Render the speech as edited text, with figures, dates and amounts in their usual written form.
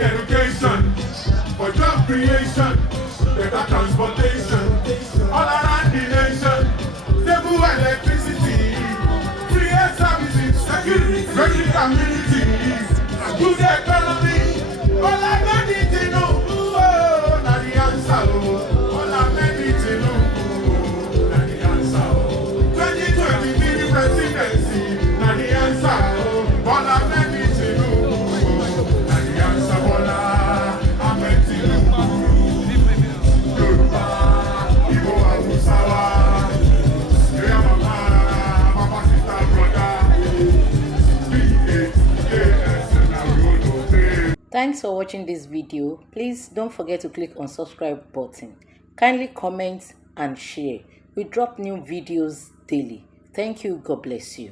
Education for job creation, better transportation, all around the nation, stable electricity, free air services, security, friendly communities, a good economy. All I need to know, oh, na the answer, oh, all I need to know, na the answer, 2023 presidency, na the answer, oh, all I need to know. Thanks for watching this video. Please don't forget to click on subscribe button. Kindly comment and share. We drop new videos daily. Thank you. God bless you.